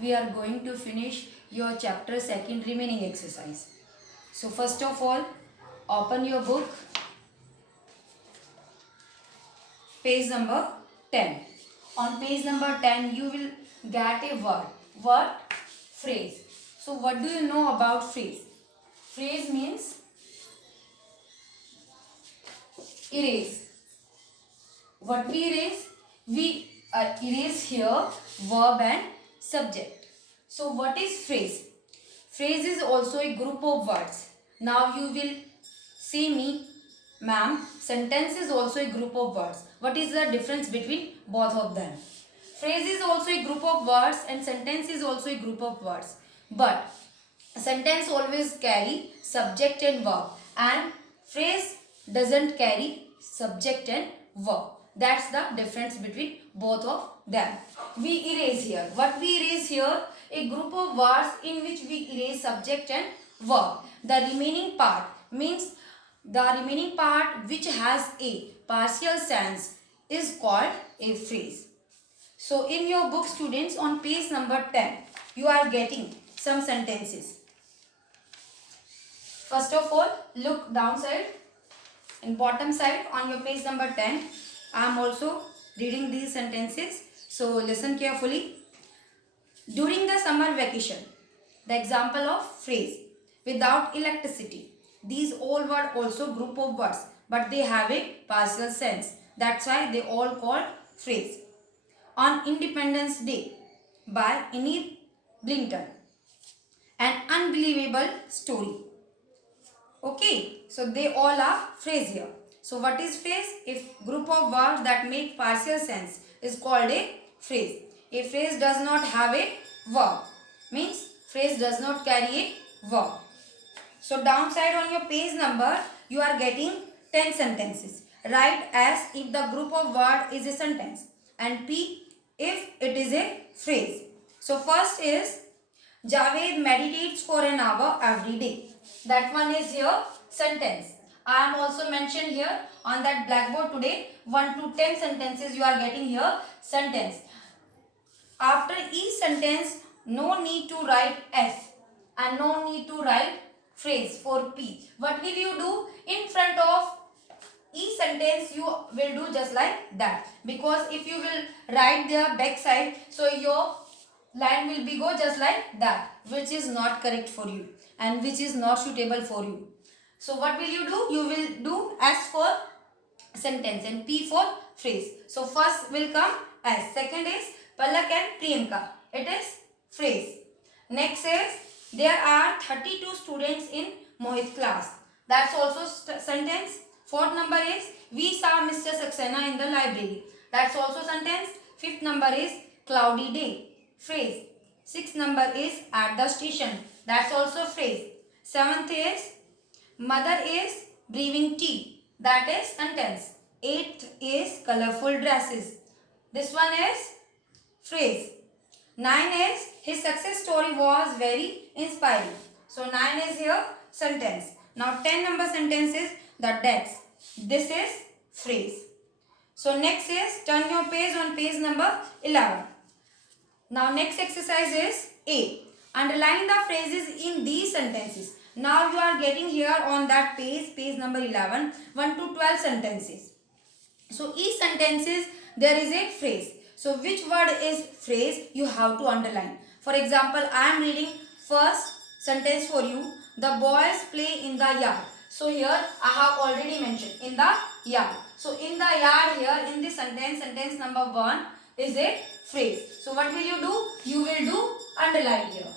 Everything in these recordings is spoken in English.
we are going to finish your chapter 2 remaining exercise. So first of all, open your book, page number 10. On page number 10, you will get a word. Word? Phrase. So what do you know about phrase? Phrase means erase. What we erase? We erase here verb and subject. So what is phrase? Phrase is also a group of words. Now you will see me, ma'am, sentence is also a group of words. What is the difference between both of them? Phrase is also a group of words and sentence is also a group of words. But sentence always carry subject and verb, and phrase doesn't carry subject and verb. That's the difference between both of them. We erase here. What we erase here? A group of words in which we erase subject and verb. The remaining part means the remaining part which has a partial sense is called a phrase. So in your book, students, on page number 10, you are getting some sentences. First of all, look downside and bottom side on your page number 10. I am also reading these sentences. So listen carefully. During the summer vacation, the example of phrase, without electricity. These all were also group of words, but they have a partial sense. That's why they all called phrase. On Independence Day by Enid Blyton. An unbelievable story. Okay, so they all are phrase here. So what is phrase? If group of words that make partial sense is called a phrase. A phrase does not have a verb. Means phrase does not carry a verb. So downside on your page number, you are getting 10 sentences. Write as if the group of word is a sentence and P if it is a phrase. So first is Javed meditates for an hour every day. That one is here sentence. I am also mentioned here on that blackboard today 1 to 10 sentences you are getting here sentence. After each sentence, no need to write S and no need to write phrase for P. What will you do? In front of each sentence you will do just like that. Because if you will write their back side, so your line will be go just like that, which is not correct for you and which is not suitable for you. So what will you do? You will do S for sentence and P for phrase. So first will come S. Second is Palak and Priyanka. It is phrase. Next is there are 32 students in Mohit class. That's also sentence. Fourth number is we saw Mr. Saxena in the library. That's also sentence. Fifth number is cloudy day. Phrase. Sixth number is at the station. That's also phrase. Seventh is mother is brewing tea. That is sentence. Eighth is colorful dresses. This one is phrase. 9 is his success story was very inspiring. So 9 is here sentence. Now 10 number sentence is the deaths. This is phrase. So next is turn your page on page number 11. Now next exercise is A. Underline the phrases in these sentences. Now you are getting here on that page number 11, 1 to 12 sentences. So each sentences there is a phrase. So which word is phrase you have to underline. For example, I am reading first sentence for you. The boys play in the yard. So here I have already mentioned in the yard. So in the yard here in this sentence number 1 is a phrase. So what will you do? You will do underline here.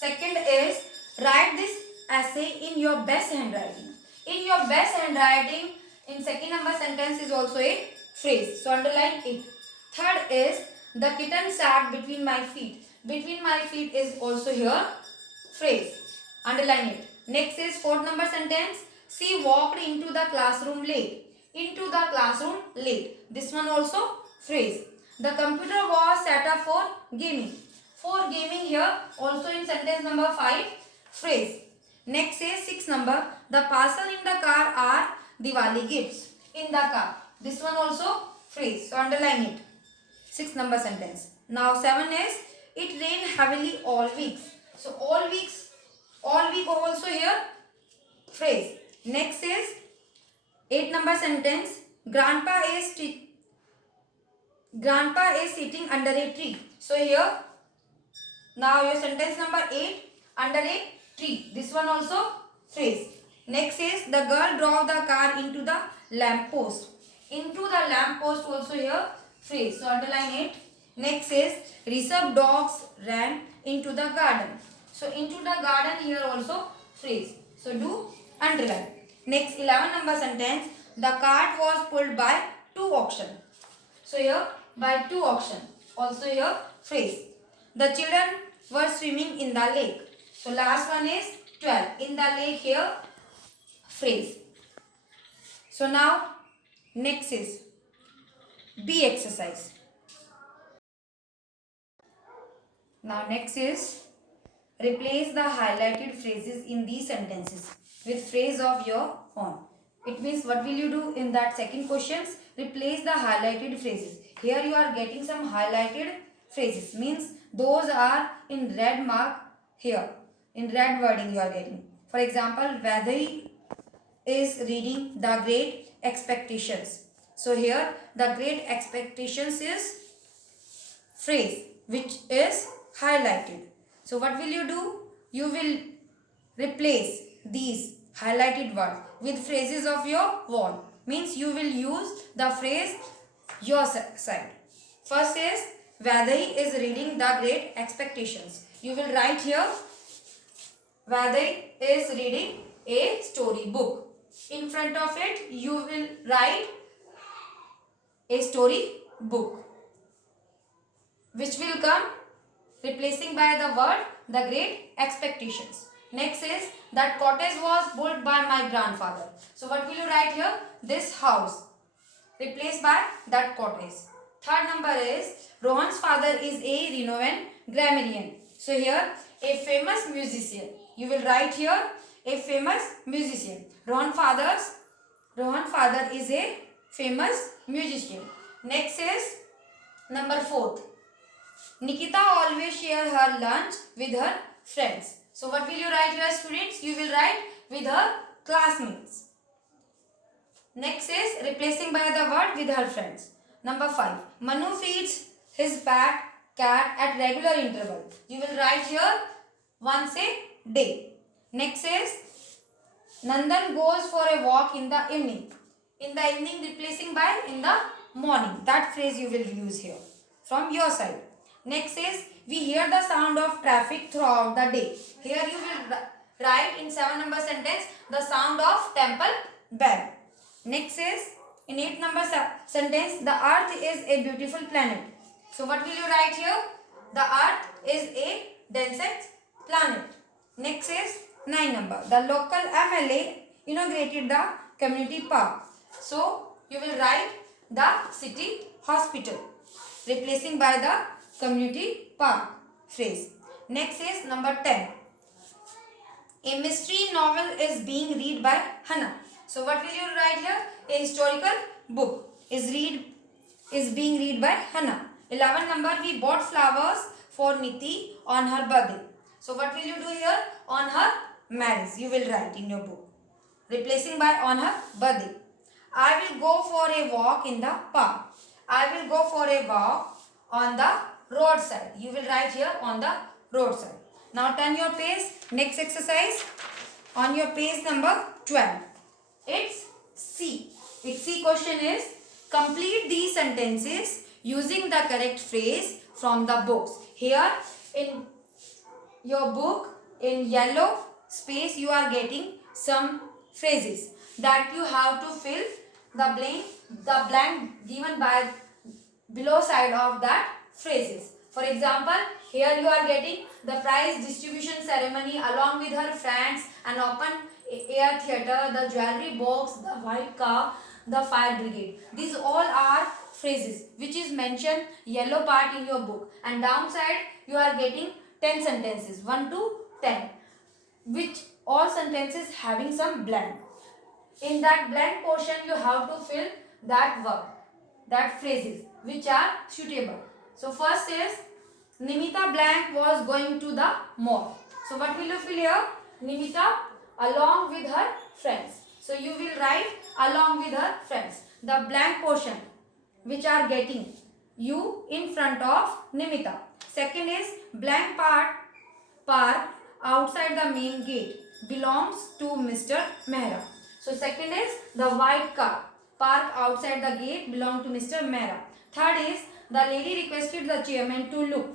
Second is write this essay in your best handwriting. In your best handwriting, in second number sentence is also a phrase. So underline it. Third is the kitten sat between my feet. Between my feet is also here phrase. Underline it. Next is fourth number sentence. She walked into the classroom late. Into the classroom late. This one also phrase. The computer was set up for gaming. For gaming here also in sentence number 5 phrase. Next is 6 number. The parcel in the car are Diwali gifts. In the car. This one also phrase. So underline it. 6 number sentence. Now 7 is It rained heavily all weeks. So all week also here phrase. Next is 8 number sentence. Grandpa is sitting under a tree. So here now your sentence number 8, under a tree. This one also phrase. Next is the girl drove the car into the lamp post. Into the lamp post also here phrase. So underline it. Next is reserved dogs ran into the garden. So into the garden here also phrase. So do underline. Next 11 number sentence. The cart was pulled by 2 oxen. So here by 2 oxen. Also here phrase. The children were swimming in the lake. So last one is 12. In the lake here phrase. So now next is B exercise. Now next is replace the highlighted phrases in these sentences with phrase of your own. It means what will you do in that second questions? Replace the highlighted phrases. Here you are getting some highlighted phrases. Means those are in red mark here. In red wording you are getting. For example, Vadai is reading The Great Expectations. So here the Great Expectations is phrase which is highlighted. So what will you do? You will replace these highlighted words with phrases of your own. Means you will use the phrase your side. First is Vadai is reading The Great Expectations. You will write here Vadai is reading a story book. In front of it you will write a story book, which will come replacing by the word The Great Expectations. Next is that cottage was built by my grandfather. So what will you write here? This house. Replaced by that cottage. Third number is Rohan's father is a renowned grammarian. So here a famous musician. You will write here a famous musician. Rohan's father is a famous musician. Next is number 4. Nikita always share her lunch with her friends. So what will you write here, students? You will write with her classmates. Next is replacing by the word with her friends. Number 5. Manu feeds his cat at regular interval. You will write here once a day. Next is Nandan goes for a walk in the evening. In the evening replacing by in the morning. That phrase you will use here from your side. Next is we hear the sound of traffic throughout the day. Here you will write in 7 number sentence the sound of temple bell. Next is in 8 number sentence the earth is a beautiful planet. So what will you write here? The earth is a densest planet. Next is 9 number. The local MLA inaugurated the community park. So you will write the city hospital replacing by the community park phrase. Next is number 10. A mystery novel is being read by Hannah. So what will you write here? A historical book is being read by Hannah. 11 number, we bought flowers for Niti on her birthday. So what will you do here? On her marriage you will write in your book. Replacing by on her birthday. I will go for a walk in the park. I will go for a walk on the roadside. You will write here on the roadside. Now turn your page. Next exercise on your page number 12. It's C. Its C question is complete these sentences using the correct phrase from the books. Here in your book in yellow space you are getting some phrases that you have to fill the blank given by below side of that phrases. For example, here you are getting the prize distribution ceremony along with her friends, an open air theatre, the jewelry box, the white car, the fire brigade. These all are phrases which is mentioned yellow part in your book, and downside you are getting 10 sentences 1 to 10, which all sentences having some blank. In that blank portion you have to fill that verb, that phrases which are suitable. So first is Nimita blank was going to the mall. So what will you fill here? Nimita along with her friends. So you will write along with her friends. The blank portion which are getting you in front of Nimita. Second is blank park outside the main gate belongs to Mr. Mehra. So second is the white car park outside the gate belong to Mr. Mehra. Third is the lady requested the chairman to look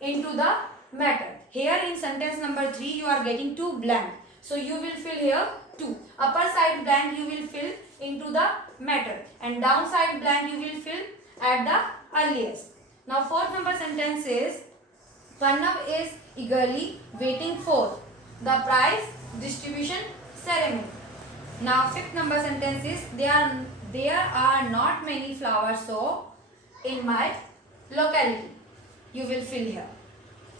into the matter. Here in sentence number 3 you are getting 2 blank. So you will fill here 2. Upper side blank you will fill into the matter and downside blank you will fill at the earliest. Now fourth number sentence is Pranav is eagerly waiting for the prize distribution ceremony. Now fifth number sentence is there are not many flowers so in my locality. You will fill here.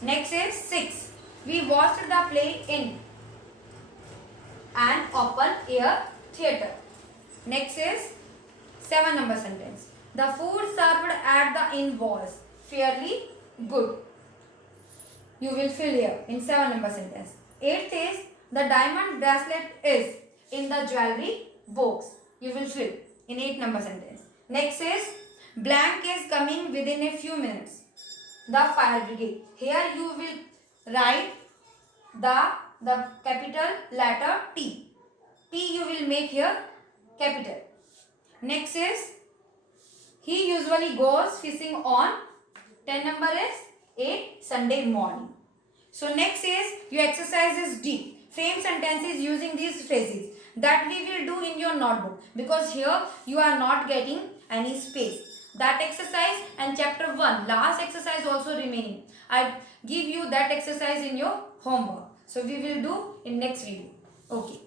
Next is 6. We watched the play in an open air theatre. Next is 7 number sentence. The food served at the inn was fairly good. You will fill here in 7 number sentence. 8th is the diamond bracelet is in the jewelry box. You will fill in 8 number sentence. Next is blank is coming within a few minutes. The fire brigade. Here you will write the capital letter T. T you will make here capital. Next is he usually goes fishing on 10 number is a Sunday morning. So next is your exercise is D. Frame sentences using these phrases that we will do in your notebook because here you are not getting any space. That exercise and chapter 1 last exercise also remaining. I give you that exercise in your homework. So we will do in next video. Okay.